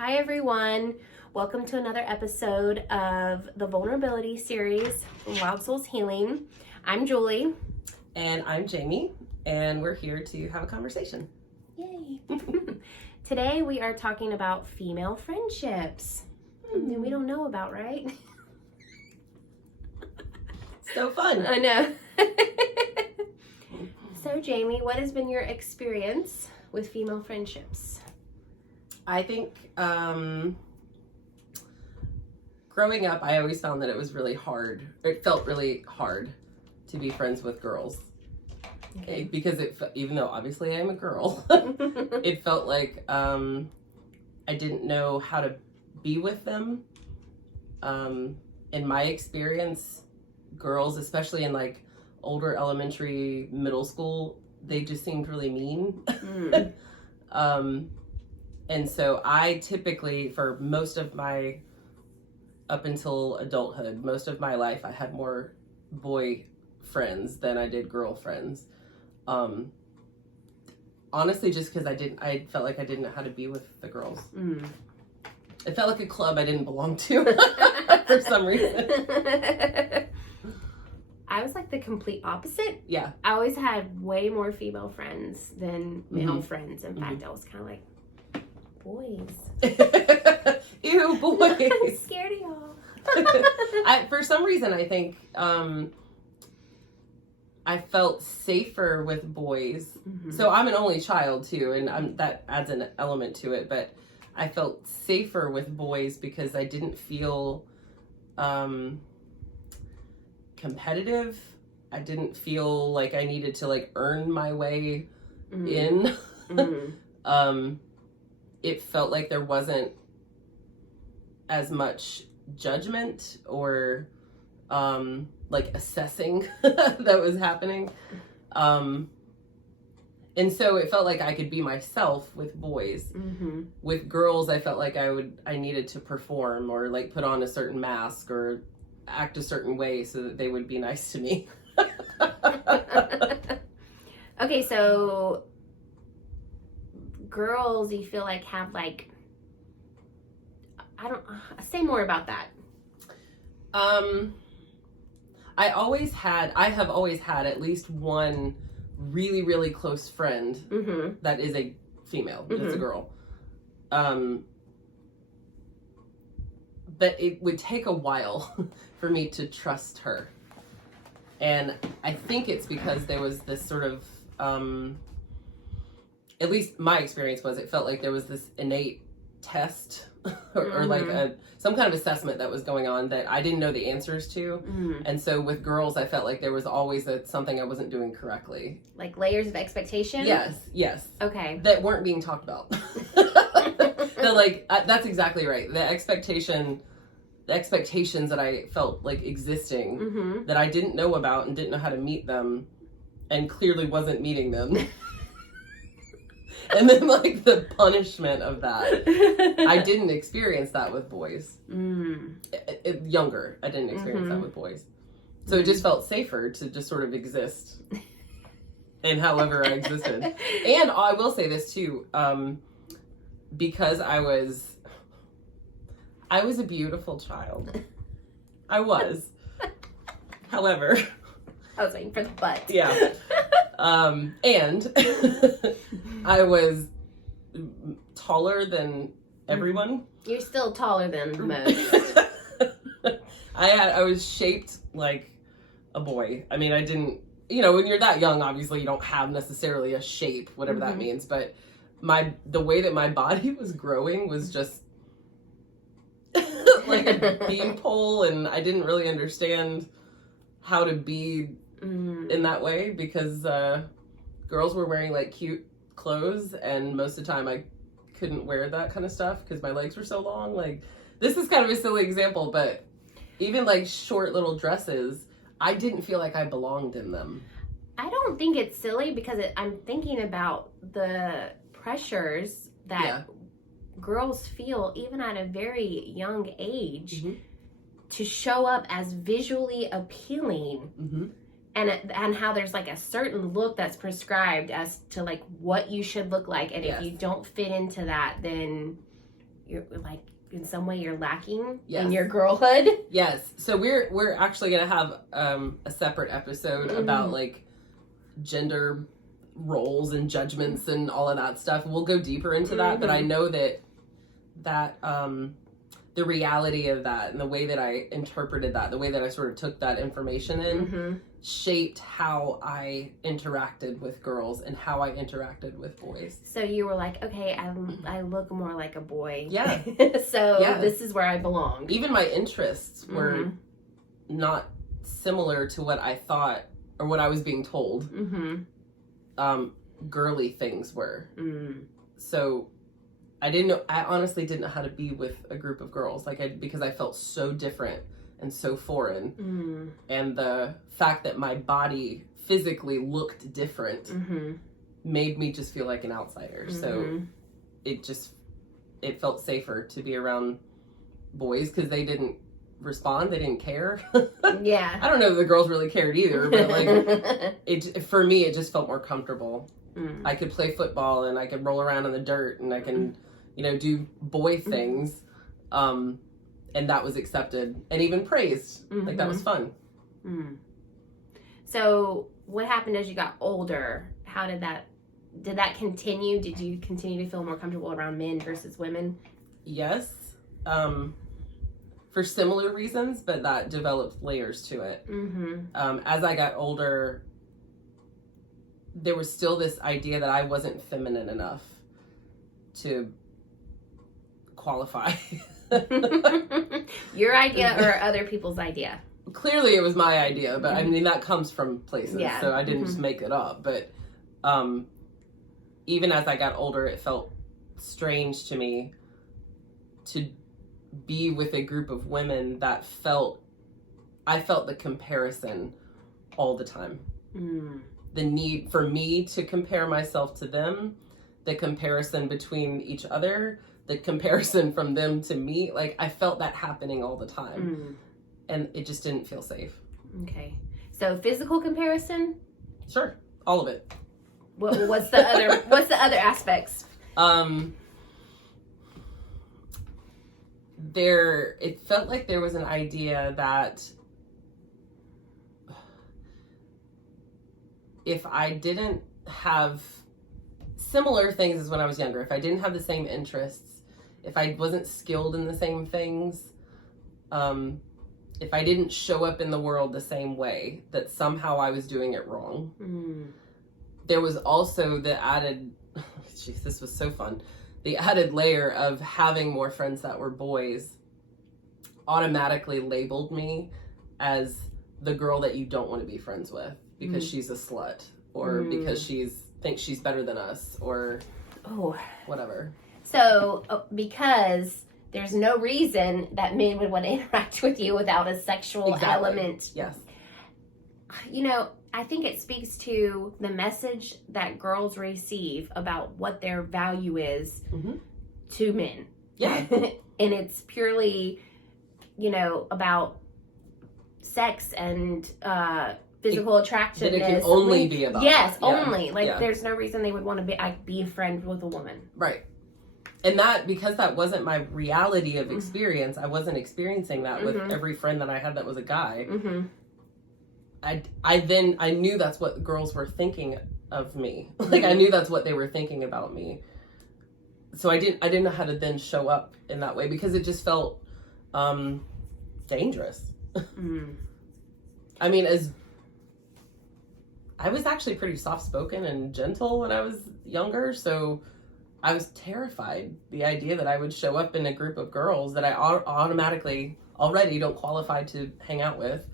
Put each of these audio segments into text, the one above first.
Hi everyone, welcome to another episode of the Vulnerability series from Wild Souls Healing. I'm Julie. And I'm Jamie, and we're here to have a conversation. Yay! Today we are talking about female friendships. Something we don't know about, right? So fun. I know. So Jamie, what has been your experience with female friendships? I think growing up, I always found that it was really hard. It felt really hard to be friends with girls. Okay. Because even though obviously I'm a girl, it felt like I didn't know how to be with them. In my experience, girls, especially in like older elementary, middle school, they just seemed really mean. And so I typically, for most of my, up until adulthood, most of my life, I had more boy friends than I did girl friends. Honestly, just because I felt like I didn't know how to be with the girls. It felt like a club I didn't belong to for some reason. I was like the complete opposite. Yeah. I always had way more female friends than male friends. In fact, I was kind of like, boys. Ew, boys. I'm scared of y'all. For some reason, I think I felt safer with boys. So I'm an only child too, and that adds an element to it. But I felt safer with boys because I didn't feel competitive. I didn't feel like I needed to like earn my way in. It felt like there wasn't as much judgment or like assessing that was happening. And so it felt like I could be myself with boys. With girls, I felt like I needed to perform or like put on a certain mask or act a certain way so that they would be nice to me. Okay, so girls, you feel like have like, say more about that. I have always had at least one really, really close friend that is a female, that's a girl. But it would take a while for me to trust her. And I think it's because there was this sort of, at least my experience was, it felt like there was this innate test or like some kind of assessment that was going on that I didn't know the answers to. And so with girls, I felt like there was always something I wasn't doing correctly. Like layers of expectation? Yes. Okay. That weren't being talked about. That's exactly right. The expectations that I felt like existing that I didn't know about and didn't know how to meet them and clearly wasn't meeting them. And then like the punishment of that. I didn't experience that with boys. Younger, I didn't experience that with boys. So it just felt safer to just sort of exist in however I existed. And I will say this too, because I was a beautiful child. I was. However, I was waiting for the butt. Yeah. And I was taller than everyone. You're still taller than most. I was shaped like a boy. I mean, I didn't, when you're that young, obviously you don't have necessarily a shape, whatever that means. But the way that my body was growing was just like a beanpole, and I didn't really understand how to be in that way because girls were wearing like cute clothes, and most of the time I couldn't wear that kind of stuff because my legs were so long. Like, this is kind of a silly example, but even like short little dresses, I didn't feel like I belonged in them. I don't think it's silly because I'm thinking about the pressures that girls feel even at a very young age to show up as visually appealing. And how there's like a certain look that's prescribed as to like what you should look like, and if you don't fit into that, then you're like in some way you're lacking Yes. in your girlhood. Yes. So we're actually gonna have a separate episode about like gender roles and judgments and all of that stuff. We'll go deeper into that, but I know that the reality of that and the way that I interpreted that, the way that I sort of took that information in, shaped how I interacted with girls and how I interacted with boys. So you were like, okay, I look more like a boy. Yeah. So this is where I belong. Even my interests were not similar to what I thought or what I was being told. Girly things were. So I honestly didn't know how to be with a group of girls, because I felt so different and so foreign. And the fact that my body physically looked different made me just feel like an outsider. So it felt safer to be around boys because they didn't respond, they didn't care. Yeah. I don't know if the girls really cared either, but like for me it just felt more comfortable. I could play football and I could roll around in the dirt and I can do boy things, and that was accepted and even praised. Like that was fun. So what happened as you got older? How did that continue? Did you continue to feel more comfortable around men versus women? Yes, for similar reasons, but that developed layers to it. As I got older, there was still this idea that I wasn't feminine enough to qualify. Your idea or other people's idea? Clearly it was my idea, but I mean that comes from places, so I didn't just make it up. But even as I got older, it felt strange to me to be with a group of women that I felt the comparison all the time. The need for me to compare myself to them, the comparison between each other, the comparison from them to me. Like I felt that happening all the time. And it just didn't feel safe. Okay. So physical comparison? Sure. All of it. What's the other aspects? It felt like there was an idea that if I didn't have similar things as when I was younger, if I didn't have the same interests, if I wasn't skilled in the same things, if I didn't show up in the world the same way, that somehow I was doing it wrong. There was also the added, this was so fun, the added layer of having more friends that were boys automatically labeled me as the girl that you don't want to be friends with because she's a slut or because thinks she's better than us or whatever. So because there's no reason that men would want to interact with you without a sexual element. Yes. I think it speaks to the message that girls receive about what their value is to men. Yeah. And it's purely, about sex and physical attractiveness. That it can only be about that. Only. There's no reason they would want to be a friend with a woman. Right. And because that wasn't my reality of experience, I wasn't experiencing that with every friend that I had that was a guy. I knew that's what girls were thinking of me. Like I knew that's what they were thinking about me. So I didn't know how to then show up in that way because it just felt dangerous. I mean, I was actually pretty soft-spoken and gentle when I was younger, so I was terrified. The idea that I would show up in a group of girls that I automatically already don't qualify to hang out with.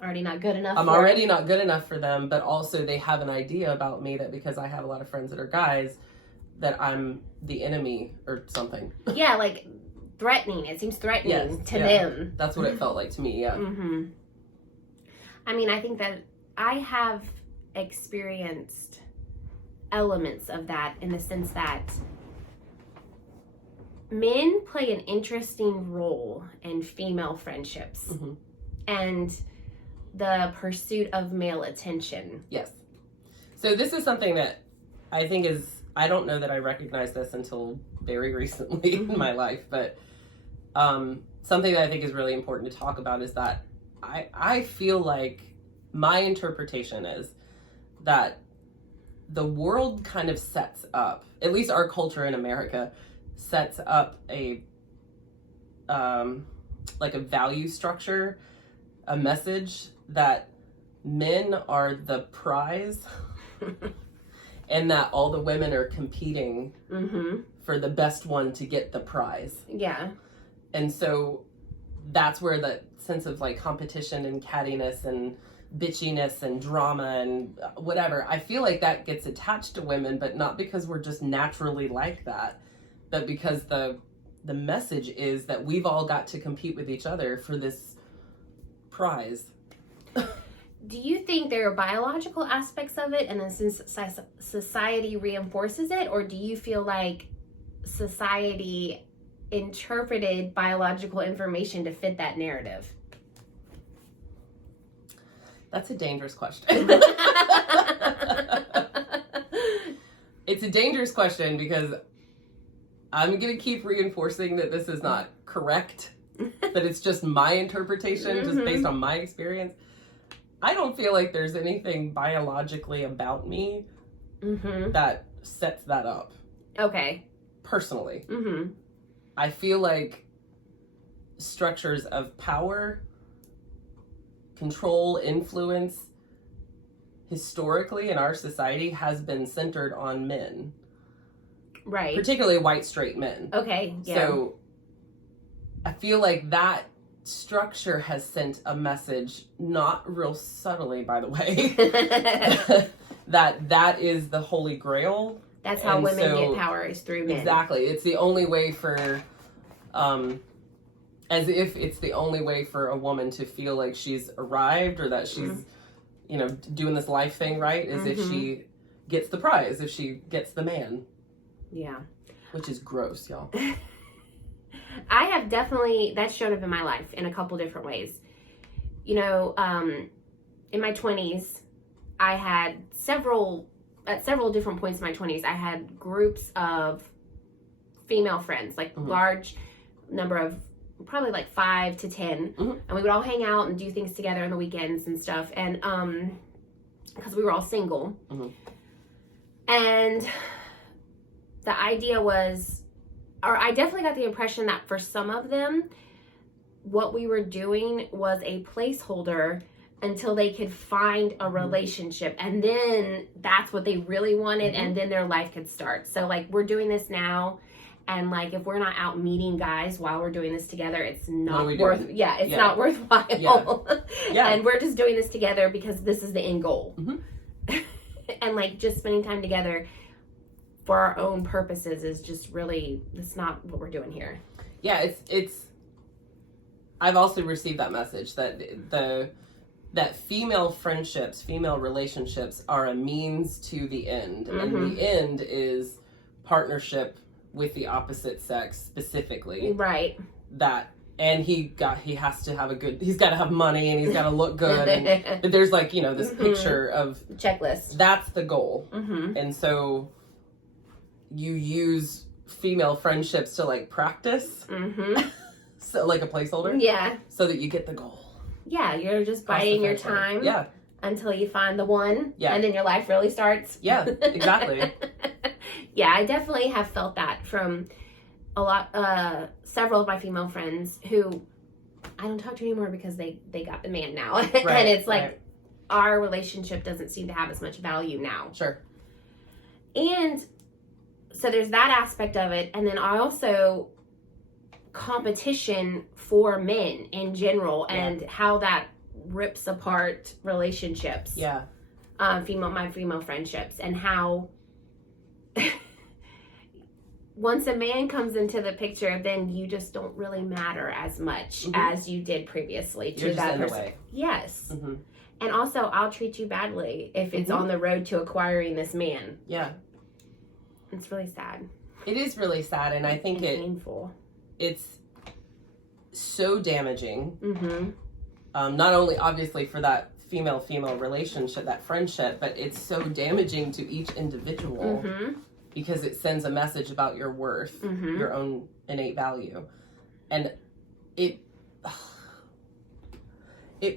Already not good enough. I'm already not good enough for them, but also they have an idea about me that because I have a lot of friends that are guys, that I'm the enemy or something. Yeah, like threatening. It seems threatening to them. That's what it felt like to me, yeah. I mean, I think that I have experienced elements of that in the sense that men play an interesting role in female friendships and the pursuit of male attention. Yes. So this is something that I think is I don't know that I recognized this until very recently in my life, but something that I think is really important to talk about is that I feel like my interpretation is that the world kind of sets up, at least our culture in America, sets up a like a value structure, a message that men are the prize and that all the women are competing for the best one to get the prize. Yeah. And so that's where the sense of like competition and cattiness and bitchiness and drama and whatever, I feel like that gets attached to women, but not because we're just naturally like that, but because the message is that we've all got to compete with each other for this prize. Do you think there are biological aspects of it and then since society reinforces it, or do you feel like society interpreted biological information to fit that narrative? That's a dangerous question. It's a dangerous question because I'm going to keep reinforcing that this is not correct, that it's just my interpretation, just based on my experience. I don't feel like there's anything biologically about me that sets that up. Okay. Personally. I feel like structures of power, control, influence, historically in our society has been centered on men. Right. Particularly white straight men. Okay. Yeah. So I feel like that structure has sent a message, not real subtly, by the way, that is the holy grail. That's how women get power, is through men. Exactly. It's the only way for, as if it's the only way for a woman to feel like she's arrived or that she's, doing this life thing right, is if she gets the prize, if she gets the man. Yeah. Which is gross, y'all. I have definitely, that's shown up in my life in a couple different ways. In my 20s, I had at several different points in my 20s, I had groups of female friends, like large number of, probably like 5 to 10. And we would all hang out and do things together on the weekends and stuff. And, because we were all single. And the idea was, or I definitely got the impression that for some of them, what we were doing was a placeholder until they could find a relationship. And then that's what they really wanted. And then their life could start. So like, we're doing this now. And like, if we're not out meeting guys while we're doing this together, it's not not worthwhile. Yeah. And we're just doing this together because this is the end goal. And like, just spending time together for our own purposes is just really, that's not what we're doing here. Yeah, it's I've also received that message that that female friendships, female relationships are a means to the end. And the end is partnership with the opposite sex specifically. Right. And he's got to have money and he's got to look good. But there's like, this picture of checklist. That's the goal. And so you use female friendships to like practice. So like a placeholder. Yeah. So that you get the goal. Yeah. You're just biding your time. Yeah. Until you find the one. Yeah. And then your life really starts. Yeah, exactly. Yeah, I definitely have felt that from several of my female friends who I don't talk to anymore because they got the man now. Right, and it's like our relationship doesn't seem to have as much value now. Sure. And so there's that aspect of it. And then I competition for men in general and how that rips apart relationships. Yeah. My female friendships, and how once a man comes into the picture, then you just don't really matter as much as you did previously to that person. Way. Yes. And also, I'll treat you badly if it's on the road to acquiring this man. Yeah. It's really sad. It is really sad, and I think painful. It's so damaging. Not only obviously for that female relationship, that friendship, but it's so damaging to each individual. because it sends a message about your worth, your own innate value. And it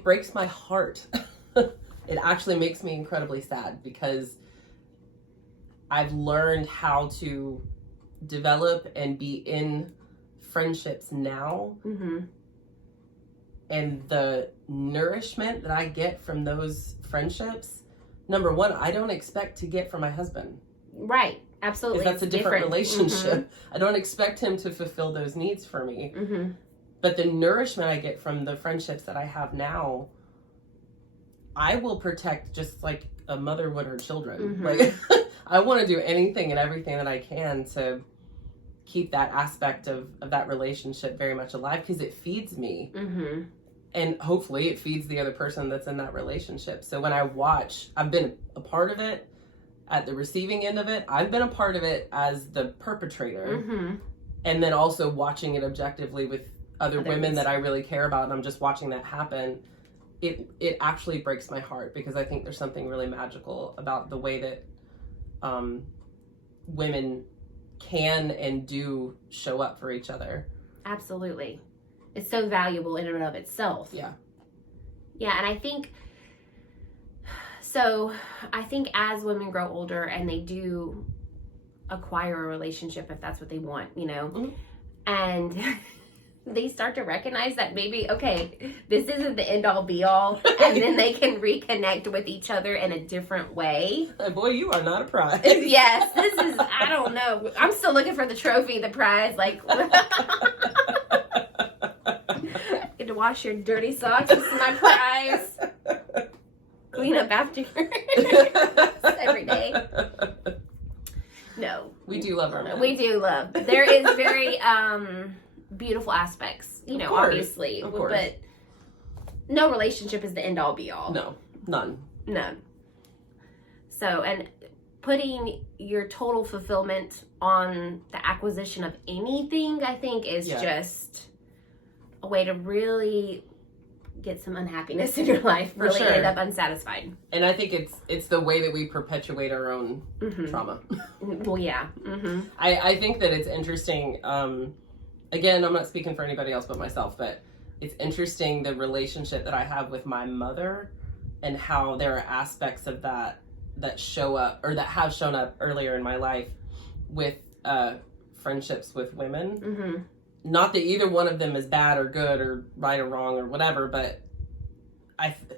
breaks my heart. It actually makes me incredibly sad because I've learned how to develop and be in friendships now. And the nourishment that I get from those friendships, number one, I don't expect to get from my husband. Right. Absolutely. Because that's a different relationship. I don't expect him to fulfill those needs for me. But the nourishment I get from the friendships that I have now, I will protect just like a mother would her children. Like, I want to do anything and everything that I can to keep that aspect of that relationship very much alive, because it feeds me. And hopefully it feeds the other person that's in that relationship. So when I watch, I've been a part of it at the receiving end of it. I've been a part of it as the perpetrator. And then also watching it objectively with other women that I really care about, and I'm just watching that happen. It actually breaks my heart, because I think there's something really magical about the way that women can and do show up for each other. Absolutely. It's so valuable in and of itself. Yeah. Yeah, and I think as women grow older and they do acquire a relationship, if that's what they want, you know, and they start to recognize that maybe, okay, this isn't the end all be all, and then they can reconnect with each other in a different way. Boy, you are not a prize. Yes, this is, I don't know. I'm still looking for the trophy, the prize, like, get to wash your dirty socks. This is my prize. Clean up after every day. No. We do love our men. We do love. There is very beautiful aspects, you know, obviously. Of course. But no relationship is the end all be all. No, none. So, and putting your total fulfillment on the acquisition of anything, I think, is just a way to really get some unhappiness in your life, really end up unsatisfied. And I think it's the way that we perpetuate our own trauma. Well, yeah. I think that it's interesting. Again, I'm not speaking for anybody else but myself, but it's interesting the relationship that I have with my mother, and how there are aspects of that show up, or that have shown up earlier in my life with friendships with women. Not that either one of them is bad or good or right or wrong or whatever, but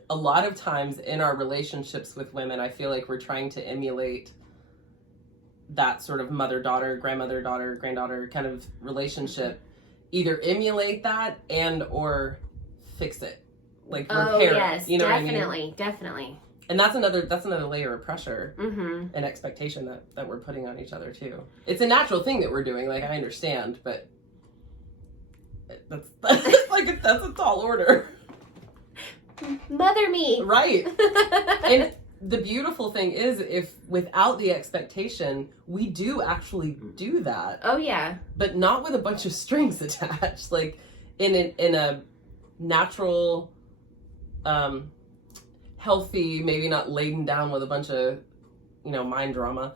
a lot of times in our relationships with women, I feel like we're trying to emulate that sort of mother-daughter, grandmother-daughter, granddaughter kind of relationship. Either emulate that and or fix it. Like repair yes, it. You know definitely, what I mean? Definitely. And that's another layer of pressure and expectation that we're putting on each other too. It's a natural thing that we're doing, like I understand, but that's like that's a tall order. Mother me. Right. And the beautiful thing is, if without the expectation, we do actually do that. Oh yeah. But not with a bunch of strings attached. Like in a natural, healthy, maybe not laden down with a bunch of, mind drama.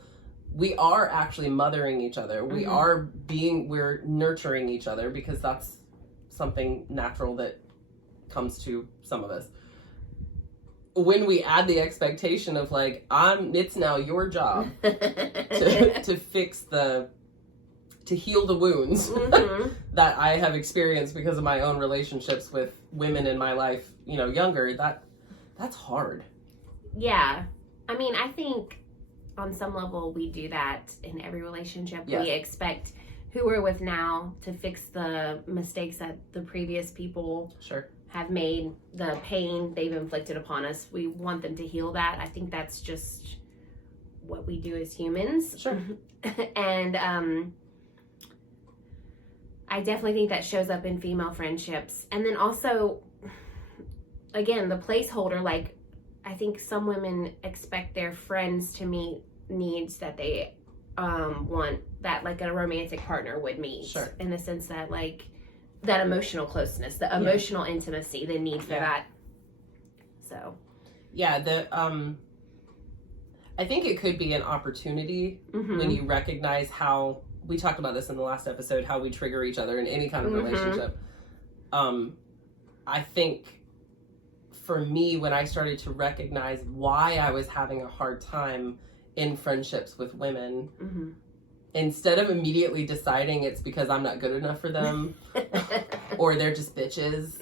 We are actually mothering each other. We're nurturing each other, because that's something natural that comes to some of us. When we add the expectation of like, it's now your job to fix to heal the wounds that I have experienced because of my own relationships with women in my life, younger, that's hard. Yeah. I mean, I think on some level we do that in every relationship. Yes. We expect who we're with now to fix the mistakes that the previous people have made, the pain they've inflicted upon us. We want them to heal that. I think that's just what we do as humans. Sure. And I definitely think that shows up in female friendships. And then also, again, the placeholder, like, I think some women expect their friends to meet needs that they want, that like a romantic partner would meet. Sure. In the sense that, like, that emotional closeness, the emotional intimacy, the need for that. So. Yeah, I think it could be an opportunity when you recognize how, we talked about this in the last episode, how we trigger each other in any kind of relationship. I think for me, when I started to recognize why I was having a hard time in friendships with women, instead of immediately deciding it's because I'm not good enough for them, or they're just bitches,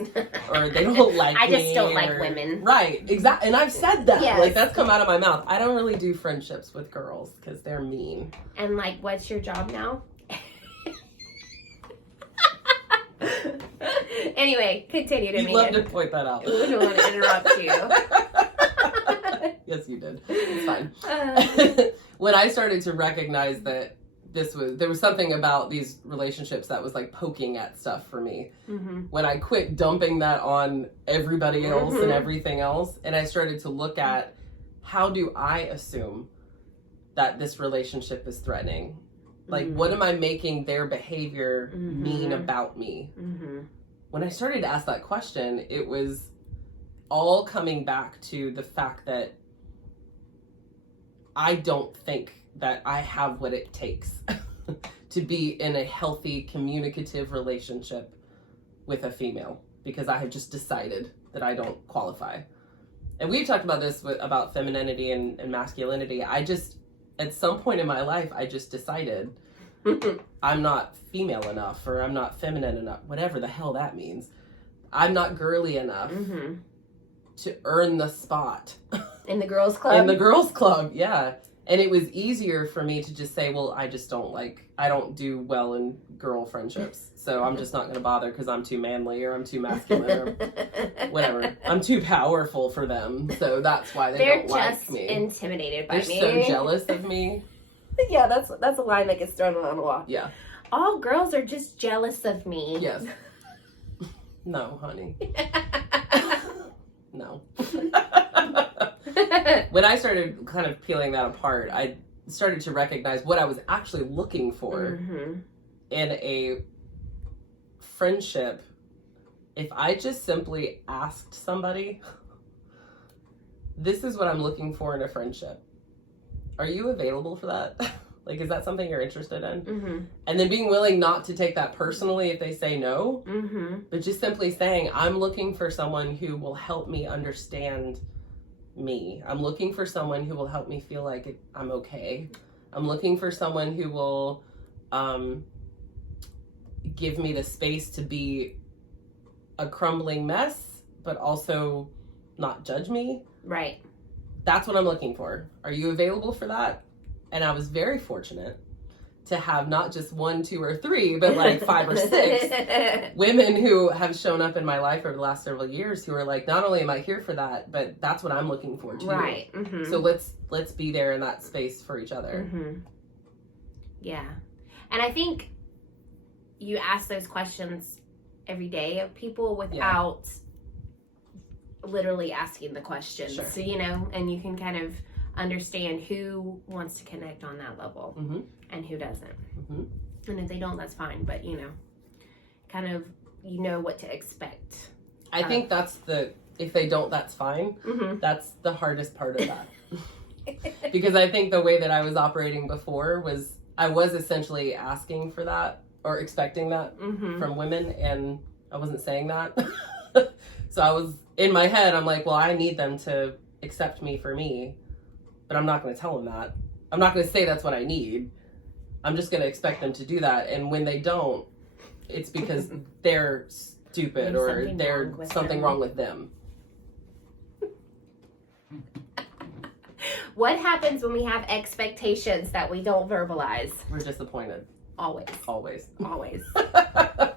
or they don't like me. I just don't like women. Right, exactly. And I've said that. Yes. Like, that's come out of my mouth. I don't really do friendships with girls because they're mean. And like, what's your job now? Anyway, continue to me. You'd love to point that out. I don't want to interrupt you. Yes, you did. It's fine. When I started to recognize that there was something about these relationships that was like poking at stuff for me. When I quit dumping that on everybody else and everything else, and I started to look at, how do I assume that this relationship is threatening? Like, what am I making their behavior mean about me? When I started to ask that question, it was all coming back to the fact that I don't think that I have what it takes to be in a healthy, communicative relationship with a female, because I have just decided that I don't qualify. And we've talked about this about femininity and masculinity. At some point in my life, I just decided I'm not female enough, or I'm not feminine enough, whatever the hell that means. I'm not girly enough to earn the spot. In the girls' club? In the girls' club, yeah. And it was easier for me to just say, well, I don't do well in girl friendships. So I'm just not going to bother because I'm too manly, or I'm too masculine, or whatever. I'm too powerful for them. So that's why they don't like me. They're just intimidated by me. They're so jealous of me. Yeah, that's a line that gets thrown around a lot. Yeah. All girls are just jealous of me. Yes. No, honey. No. When I started kind of peeling that apart, I started to recognize what I was actually looking for in a friendship. If I just simply asked somebody, this is what I'm looking for in a friendship. Are you available for that? Like, is that something you're interested in? And then being willing not to take that personally if they say no, but just simply saying, I'm looking for someone who will help me understand me. I'm looking for someone who will help me feel like I'm okay. I'm looking for someone who will give me the space to be a crumbling mess, but also not judge me. Right. That's what I'm looking for. Are you available for that? And I was very fortunate to have not just 1, 2, or 3, but like 5 or 6 women who have shown up in my life over the last several years who are like, not only am I here for that, but that's what I'm looking for too. Right. So let's be there in that space for each other. Yeah. And I think you ask those questions every day of people without literally asking the questions. Sure. So, and you can kind of understand who wants to connect on that level and who doesn't. And if they don't, that's fine. But, kind of, what to expect. I think if they don't, that's fine. That's the hardest part of that. Because I think the way that I was operating before was, I was essentially asking for that or expecting that from women, and I wasn't saying that. So I was, in my head, I'm like, well, I need them to accept me for me, but I'm not going to tell them that. I'm not going to say that's what I need. I'm just going to expect them to do that. And when they don't, it's because they're stupid or there's something wrong with them. What happens when we have expectations that we don't verbalize? We're disappointed. Always. Always. Always.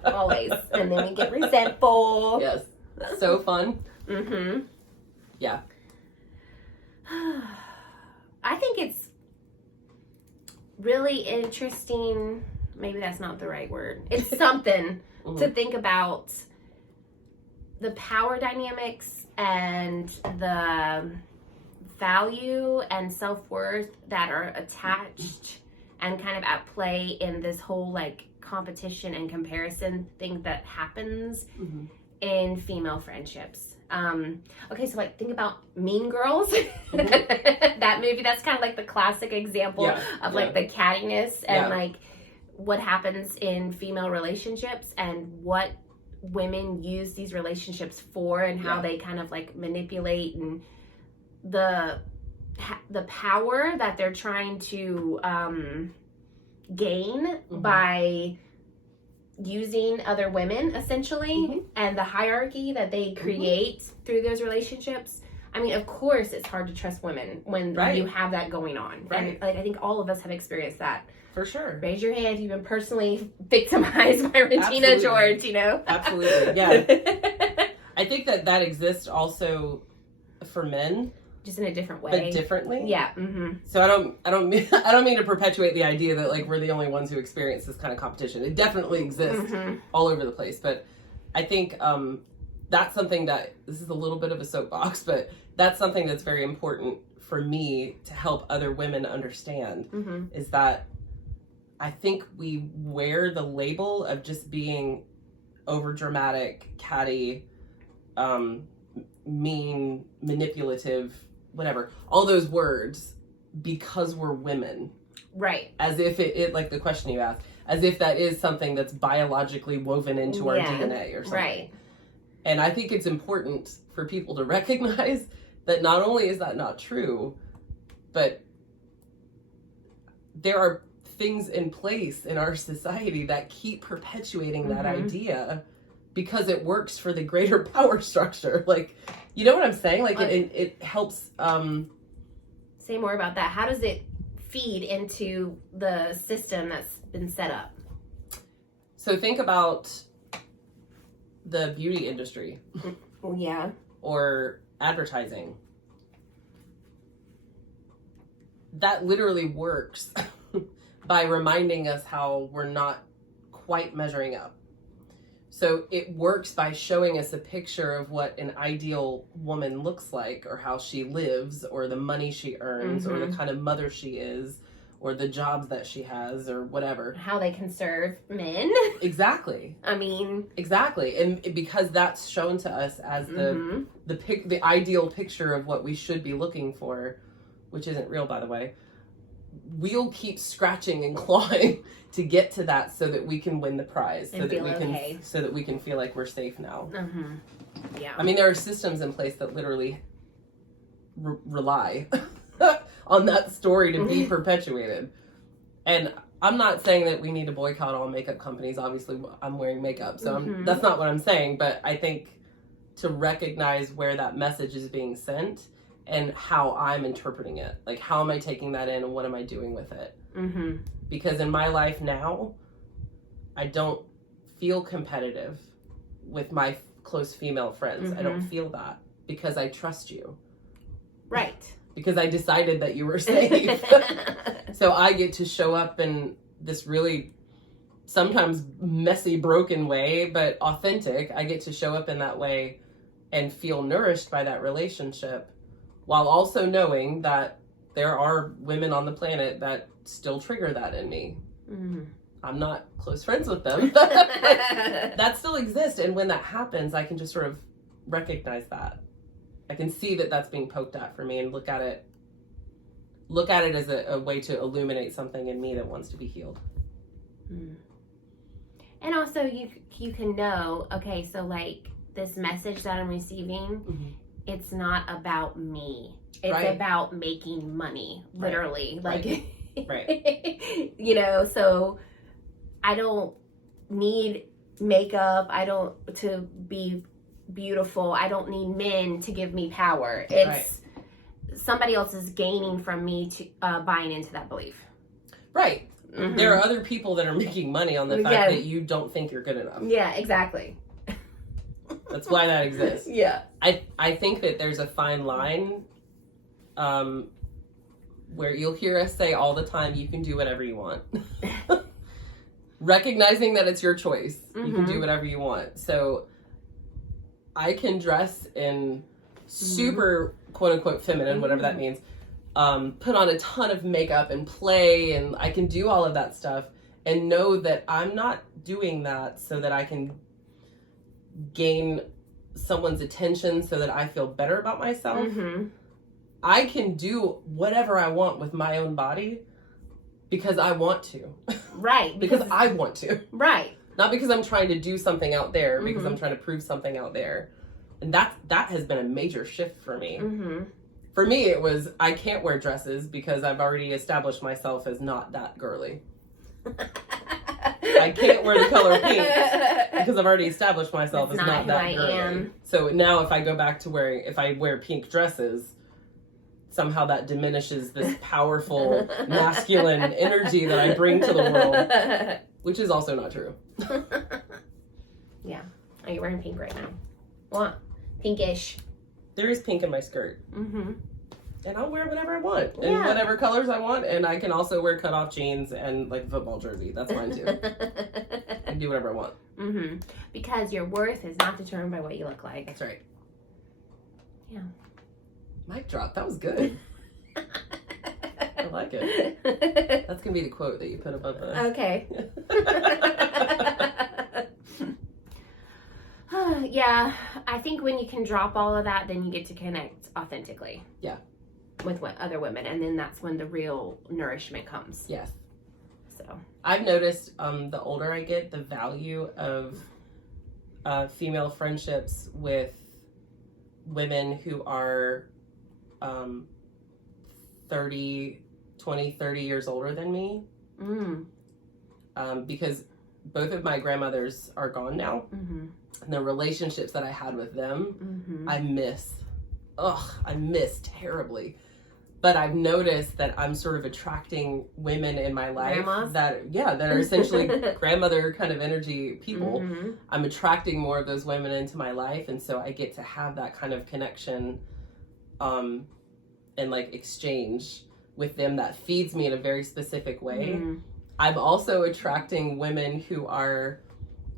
Always. And then we get resentful. Yes. So fun. Yeah. I think it's really interesting. Maybe that's not the right word. It's something to think about the power dynamics and the value and self-worth that are attached and kind of at play in this whole like competition and comparison thing that happens in female friendships. Okay, so like think about Mean Girls. Mm-hmm. That movie, that's kind of like the classic example of like the cattiness and like what happens in female relationships and what women use these relationships for and how they kind of like manipulate and the power that they're trying to gain by using other women essentially and the hierarchy that they create through those relationships. I mean, of course it's hard to trust women when you have that going on. And like I think all of us have experienced that. For sure. Raise your hand if you've been personally victimized by Regina George, you know? Absolutely. Yeah. I think that exists also for men. Just in a different way. But differently. Yeah. Mm-hmm. So I don't mean to perpetuate the idea that like we're the only ones who experience this kind of competition. It definitely exists all over the place. But I think that's something that, this is a little bit of a soapbox, but that's something that's very important for me to help other women understand is that I think we wear the label of just being over dramatic, catty, mean, manipulative, whatever, all those words because we're women. Right. As if it like the question you asked, as if that is something that's biologically woven into our DNA or something. Right. And I think it's important for people to recognize that not only is that not true, but there are things in place in our society that keep perpetuating that idea because it works for the greater power structure. Like, you know what I'm saying? Like it helps. Say more about that. How does it feed into the system that's been set up? So think about the beauty industry. Yeah. Or advertising. That literally works by reminding us how we're not quite measuring up. So it works by showing us a picture of what an ideal woman looks like, or how she lives, or the money she earns, or the kind of mother she is, or the jobs that she has, or whatever. How they can serve men. Exactly. I mean. Exactly. And because that's shown to us as the ideal picture of what we should be looking for, which isn't real, by the way, we'll keep scratching and clawing to get to that so that we can win the prize, so that we can feel like we're safe now. Yeah. I mean, there are systems in place that literally rely on that story to be perpetuated. And I'm not saying that we need to boycott all makeup companies. Obviously, I'm wearing makeup, so that's not what I'm saying. But I think to recognize where that message is being sent and how I'm interpreting it. Like, how am I taking that in and what am I doing with it? Because in my life now, I don't feel competitive with my close female friends. I don't feel that because I trust you. Right. Because I decided that you were safe. So I get to show up in this really sometimes messy, broken way, but authentic. I get to show up in that way and feel nourished by that relationship, while also knowing that there are women on the planet that still trigger that in me. I'm not close friends with them. That still exists. And when that happens, I can just sort of recognize that. I can see that that's being poked at for me and look at it as a way to illuminate something in me that wants to be healed. And also you can know, okay, so like this message that I'm receiving, it's not about me. It's about making money, literally. Like, you know, so I don't need makeup. To be beautiful. I don't need men to give me power. It's somebody else is gaining from me to buying into that belief. Right. There are other people that are making money on the fact that you don't think you're good enough. Yeah, exactly. That's why that exists. Yeah. I think that there's a fine line where you'll hear us say all the time, you can do whatever you want. Recognizing that it's your choice. You can do whatever you want. So I can dress in super quote unquote feminine, whatever that means. Put on a ton of makeup and play, and I can do all of that stuff and know that I'm not doing that so that I can gain someone's attention so that I feel better about myself. Mm-hmm. I can do whatever I want with my own body because I want to. Right. Because I want to. Right. Not because I'm trying to do something out there, because Mm-hmm. I'm trying to prove something out there. And that has been a major shift for me. Mm-hmm. For me, it was, I can't wear dresses because I've already established myself as not that girly. I can't wear the color pink because I've already established myself That's as not not that who I girly. am. So now if I go back to if I wear pink dresses, somehow that diminishes this powerful masculine energy that I bring to the world, which is also not true. Yeah. Are you wearing pink right now? What? Pinkish. There is pink in my skirt. Mm-hmm. And I'll wear whatever I want. And Yeah. whatever colors I want. And I can also wear cutoff jeans and like a football jersey. That's fine too. I can do whatever I want. Mm-hmm. Because your worth is not determined by what you look like. That's right. Yeah. Mic drop. That was good. I like it. That's going to be the quote that you put above the... Okay. Yeah, I think when you can drop all of that, then you get to connect authentically. Yeah. With other women, and then that's when the real nourishment comes. Yes. So I've noticed the older I get, the value of female friendships with women who are 30 years older than me. Because both of my grandmothers are gone now. Mm-hmm. And the relationships that I had with them, Mm-hmm. I miss. I miss terribly. But I've noticed that I'm sort of attracting women in my life Grandmas? that are essentially grandmother kind of energy people. Mm-hmm. I'm attracting more of those women into my life, and so I get to have that kind of connection and like exchange with them that feeds me in a very specific way. Mm-hmm. I'm also attracting women who are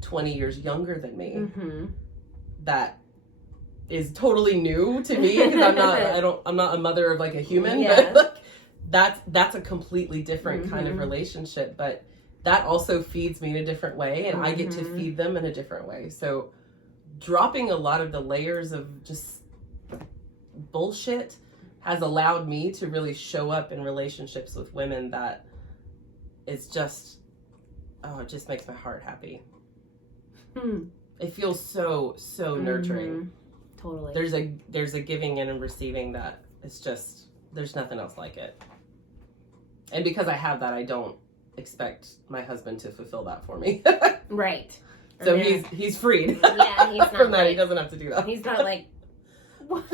20 years younger than me. Mm-hmm. That is totally new to me because I'm not a mother of like a human, Yeah. but like that's a completely different kind of Mhm. relationship, but that also feeds me in a different way, and I get to Mhm. feed them in a different way. So dropping a lot of the layers of just bullshit has allowed me to really show up in relationships with women that is just, it just makes my heart happy. Hmm. It feels so nurturing. Mhm. Totally. There's a giving and a receiving that it's just, there's nothing else like it. And because I have that, I don't expect my husband to fulfill that for me. Right. So And then- he's freed. Yeah, he's not from that. like- He doesn't have to do that. He's not like, what?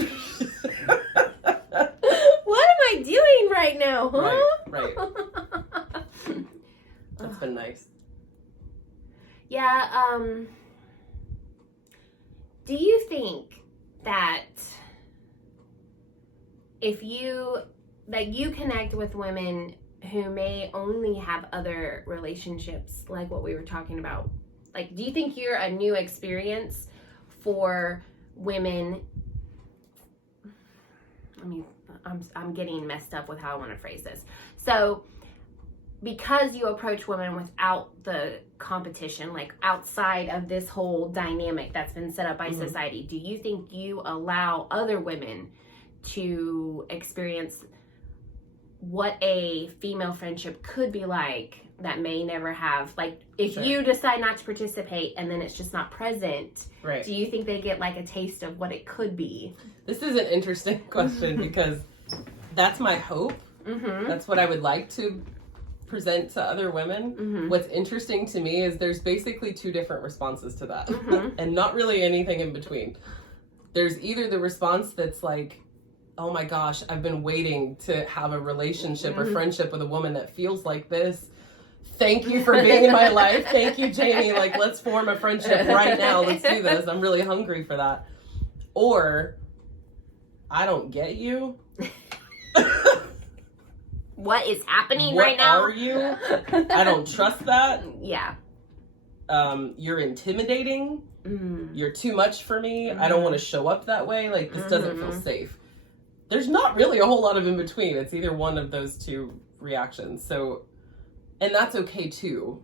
What am I doing right now, huh? Right. That's been nice. Yeah, do you think that if you connect with women who may only have other relationships, like what we were talking about, like, do you think you're a new experience for women? I'm getting messed up with how I want to phrase this. So, because you approach women without the competition, like outside of this whole dynamic that's been set up by Mhm. society, do you think you allow other women to experience what a female friendship could be like that may never have? Like, if Sure. you decide not to participate and then it's just not present, Right. do you think they get like a taste of what it could be? This is an interesting question because that's my hope. Mm-hmm. That's what I would like to present to other women. Mm-hmm. What's interesting to me is there's basically two different responses to that, Mhm. and not really anything in between. There's either the response that's like, oh my gosh, I've been waiting to have a relationship or Mhm. friendship with a woman that feels like this. Thank you for being in my life. Thank you, Jamie. Like, let's form a friendship right now. Let's do this. I'm really hungry for that. Or, I don't get you. What is happening What right now? are you? I don't trust that. Yeah. You're intimidating. Mm. You're too much for me. I don't want to show up that way. Like, this doesn't feel safe. There's not really a whole lot of in between. It's either one of those two reactions. So, and that's okay too.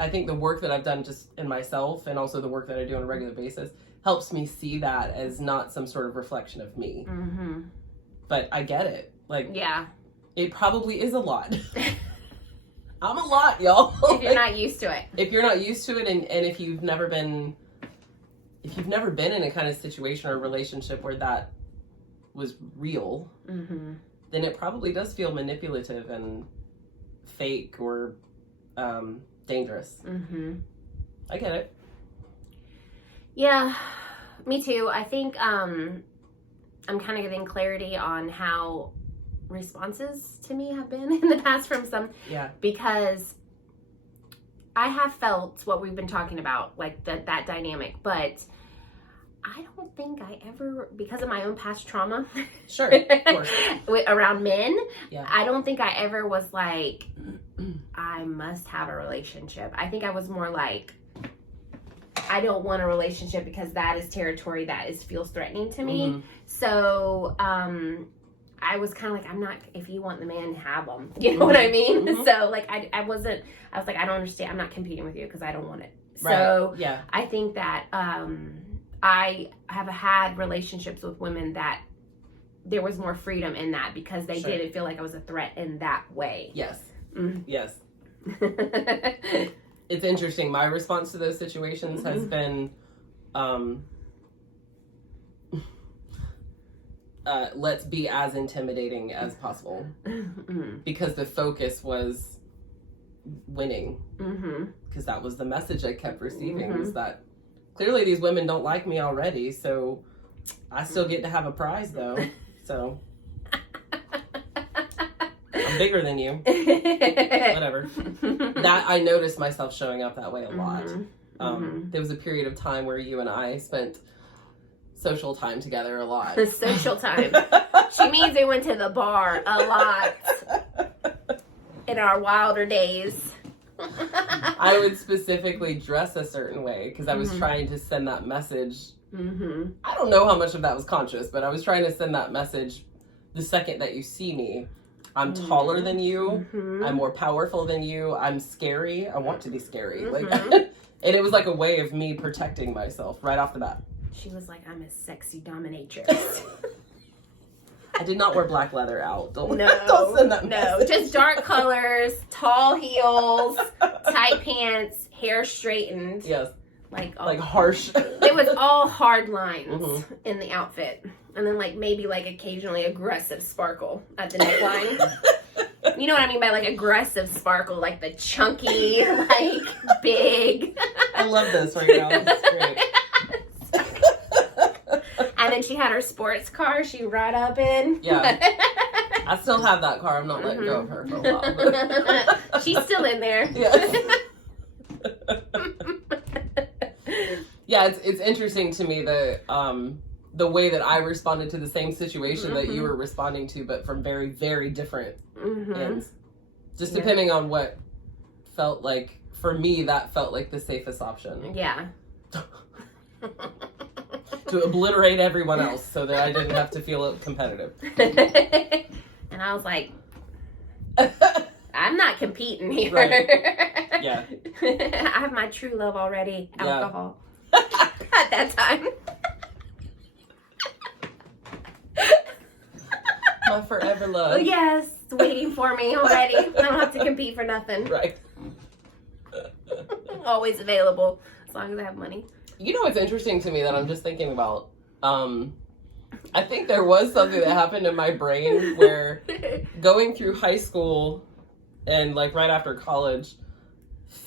I think the work that I've done just in myself and also the work that I do on a regular basis helps me see that as not some sort of reflection of me. Mm-hmm. But I get it. Like, yeah, it probably is a lot. I'm a lot, y'all. If you're not used to it. If you're not used to it, and if you've never been in a kind of situation or relationship where that was real, mm-hmm. then it probably does feel manipulative and fake or dangerous. Mm-hmm. I get it. Yeah, me too. I think I'm kind of getting clarity on how responses to me have been in the past from some, because I have felt what we've been talking about, like that dynamic, but I don't think I ever, because of my own past trauma, sure, of course, around men, yeah. I don't think I ever was like, I must have a relationship. I think I was more like, I don't want a relationship because that is territory that feels threatening to me. Mm-hmm. So, I was kind of like, I'm not, if you want the man, have them. You know what I mean? Mm-hmm. So, like, I was like, I don't understand. I'm not competing with you because I don't want it. Right. So, yeah. I think that I have had relationships with women that there was more freedom in that because they didn't feel like I was a threat in that way. Yes. Mm. Yes. It's interesting. My response to those situations has been, let's be as intimidating as possible, because the focus was winning, because that was the message I kept receiving, was that clearly these women don't like me already, so I still get to have a prize though. So I'm bigger than you. Whatever. That I noticed myself showing up that way a lot. There was a period of time where you and I spent social time together a lot. The social time. She means we went to the bar a lot in our wilder days. I would specifically dress a certain way because I was trying to send that message. I don't know how much of that was conscious, but I was trying to send that message the second that you see me. I'm taller than you. I'm more powerful than you. I'm scary. I want to be scary. Like, and it was like a way of me protecting myself right off the bat. She was like, I'm a sexy dominatrix. I did not wear black leather out. Don't send that message. Just dark colors, tall heels, tight pants, hair straightened. Yes. Like harsh. It was all hard lines in the outfit. And then maybe occasionally aggressive sparkle at the neckline. You know what I mean by aggressive sparkle, like the chunky, big. I love this right now. This is great. And then she had her sports car she'd ride up in. Yeah. I still have that car. I'm not letting go of her for a while. She's still in there. Yeah. Yeah, it's interesting to me the way that I responded to the same situation that you were responding to, but from very, very different ends. Just depending on what felt like, for me, that felt like the safest option. Yeah. To obliterate everyone else so that I didn't have to feel competitive. And I was like, I'm not competing here. Right. Yeah. I have my true love already, alcohol. At that time. My forever love. Yes, waiting for me already. I don't have to compete for nothing. Right. Always available, as long as I have money. You know what's interesting to me that I'm just thinking about? I think there was something that happened in my brain where going through high school and right after college,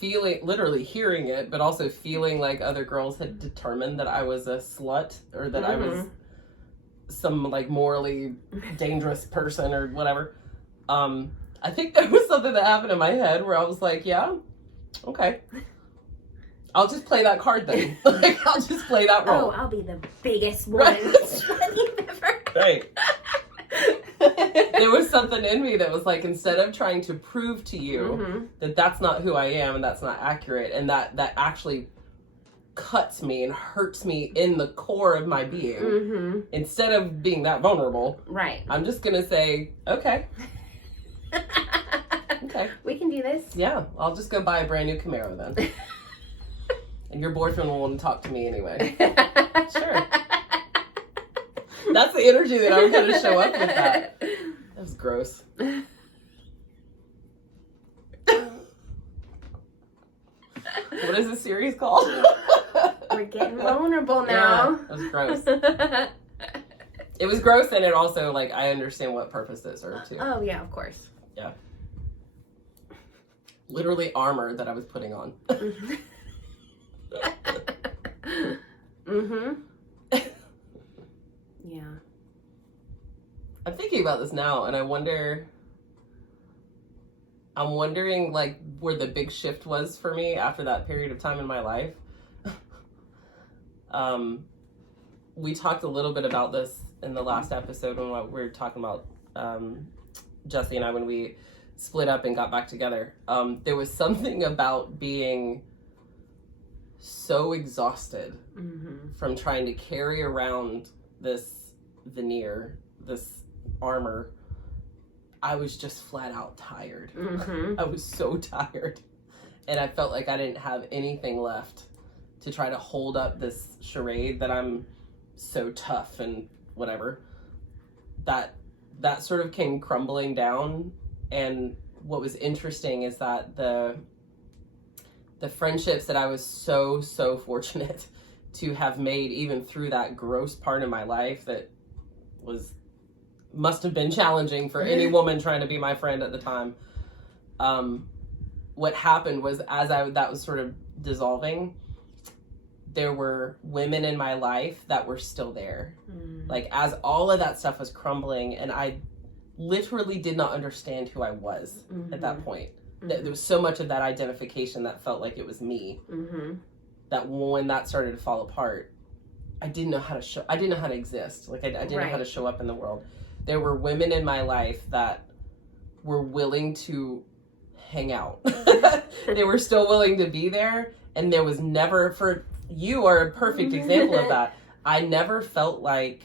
literally hearing it, but also feeling like other girls had determined that I was a slut or that I was some morally dangerous person or whatever. I think there was something that happened in my head where I was like, yeah, okay. I'll just play that card then. I'll just play that role. Oh, I'll be the biggest one. Right. There was something in me that was instead of trying to prove to you that that's not who I am and that's not accurate and that actually cuts me and hurts me in the core of my being, instead of being that vulnerable, right? I'm just gonna say, okay. Okay. We can do this. Yeah, I'll just go buy a brand new Camaro then. And your boyfriend will want to talk to me anyway. Sure. That's the energy that I'm going to show up with that. That was gross. What is this series called? We're getting vulnerable now. Yeah, that was gross. It was gross, and it also, like, I understand what purpose it served too. Oh, yeah, of course. Yeah. Literally armor that I was putting on. Mm-hmm. Yeah. I'm thinking about this now, and I'm wondering, like, where the big shift was for me after that period of time in my life. We talked a little bit about this in the last episode when we were talking about Jesse and I when we split up and got back together. There was something about being so exhausted from trying to carry around this veneer, this armor. I was just flat out tired. I was so tired. And I felt like I didn't have anything left to try to hold up this charade that I'm so tough and whatever. That sort of came crumbling down. And what was interesting is that the friendships that I was so fortunate to have made even through that gross part of my life that must have been challenging for any woman trying to be my friend at the time. What happened was that was sort of dissolving, there were women in my life that were still there. Like, as all of that stuff was crumbling, and I literally did not understand who I was at that point. There was so much of that identification that felt like it was me. That when that started to fall apart, I didn't know how to exist. Like, I didn't know how to show up in the world. There were women in my life that were willing to hang out. They were still willing to be there. And there was never, you are a perfect example of that. I never felt like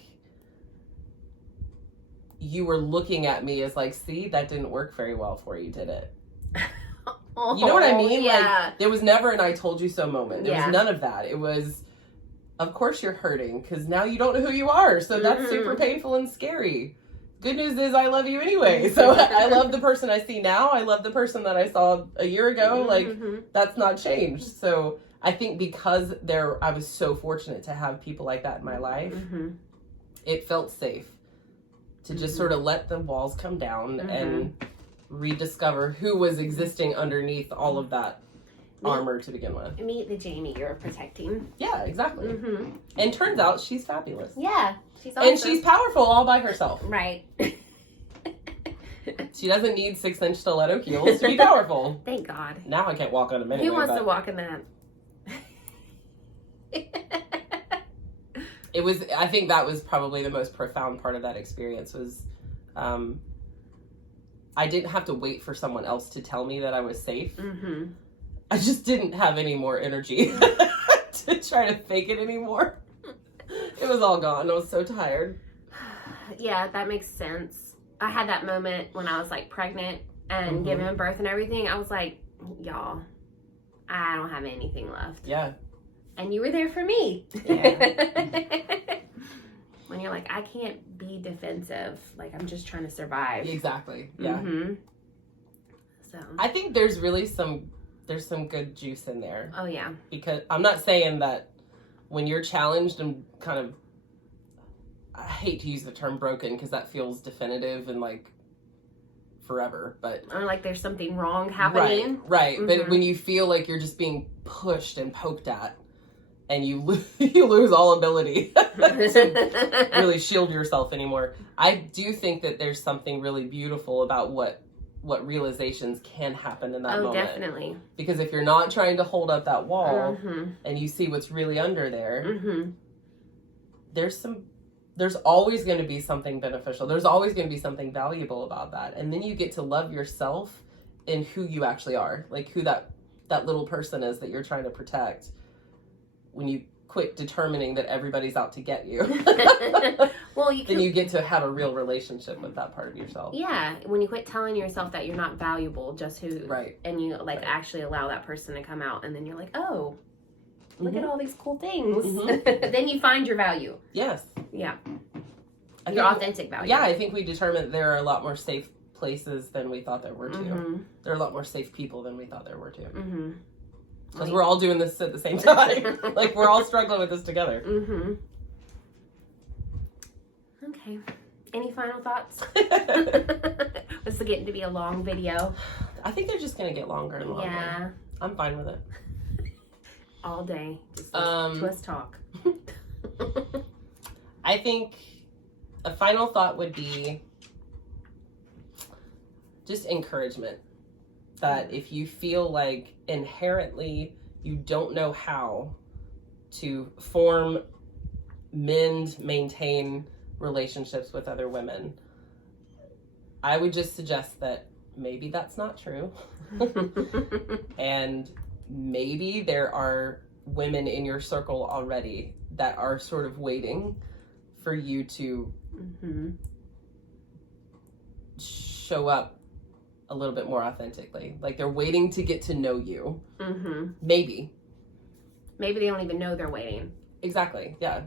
you were looking at me as like, see, that didn't work very well for you, did it? You know what I mean? Yeah. Like, there was never an I told you so moment. There was none of that. It was, of course you're hurting because now you don't know who you are. So that's super painful and scary. Good news is I love you anyway. So I love the person I see now. I love the person that I saw a year ago. Like, that's not changed. So I think because I was so fortunate to have people like that in my life, it felt safe to just sort of let the walls come down and rediscover who was existing underneath all of that armor to begin with. Meet the Jamie you're protecting. Yeah, exactly. And turns out she's fabulous. Yeah, she's awesome. And she's powerful all by herself. Right. She doesn't need 6-inch stiletto heels to be powerful. Thank God. Now I can't walk on them anyway. Who wants to walk in that? I think that was probably the most profound part of that experience was I didn't have to wait for someone else to tell me that I was safe. I just didn't have any more energy to try to fake it anymore. It was all gone. I was so tired. Yeah, that makes sense. I had that moment when I was like pregnant and giving birth and everything. I was like, y'all, I don't have anything left. Yeah. And you were there for me. Yeah. When you're like, I can't be defensive. Like, I'm just trying to survive. Exactly. Yeah. So I think there's really some good juice in there. Oh, yeah. Because I'm not saying that when you're challenged and kind of, I hate to use the term broken because that feels definitive and like forever, but. Or like there's something wrong happening. Right. But when you feel like you're just being pushed and poked at and you lose all ability to really shield yourself anymore. I do think that there's something really beautiful about what realizations can happen in that moment. Oh, definitely. Because if you're not trying to hold up that wall and you see what's really under there, there's always going to be something beneficial. There's always going to be something valuable about that. And then you get to love yourself and who you actually are. Like who that little person is that you're trying to protect. When you quit determining that everybody's out to get you, Well, you can, then you get to have a real relationship with that part of yourself. yeah, when you quit telling yourself that you're not valuable, just who, Right. and you like actually allow that person to come out, and then you're like, oh, look at all these cool things. Then you find your value. Yes. Yeah. I Your think- authentic value. Yeah, I think we determined there are a lot more safe places than we thought there were too. Mm-hmm. There are a lot more safe people than we thought there were too. Mm-hmm. Because we're all doing this at the same time. Like, we're all struggling with this together. Mm-hmm. Okay. Any final thoughts? This is getting to be a long video. I think they're just going to get longer and longer. Yeah. I'm fine with it. All day. Just to us talk. I think a final thought would be just encouragement. That if you feel like inherently you don't know how to form, mend, maintain relationships with other women, I would just suggest that maybe that's not true. And maybe there are women in your circle already that are sort of waiting for you to show up a little bit more authentically. Like, they're waiting to get to know you. Maybe they don't even know they're waiting. Exactly. Yeah.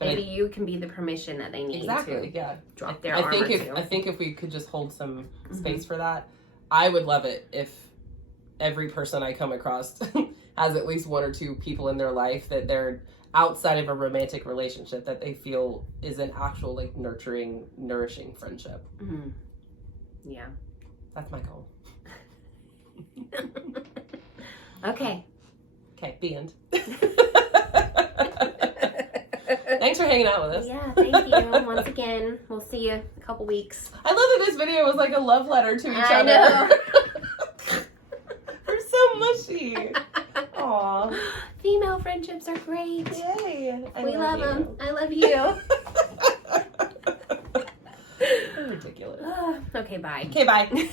Maybe you can be the permission that they need Exactly. to Yeah. drop their I armor think if we could just hold some space for that, I would love it if every person I come across has at least one or two people in their life that they're outside of a romantic relationship that they feel is an actual, like, nurturing, nourishing friendship. Yeah. That's my goal. Okay. Okay, the end. Thanks for hanging out with us. Yeah, thank you. Once again, we'll see you in a couple weeks. I love that this video was like a love letter to each I other. know. We're so mushy. Aw. Female friendships are great. Yay. We love them. I love you. Ridiculous. Okay, bye. Okay, bye.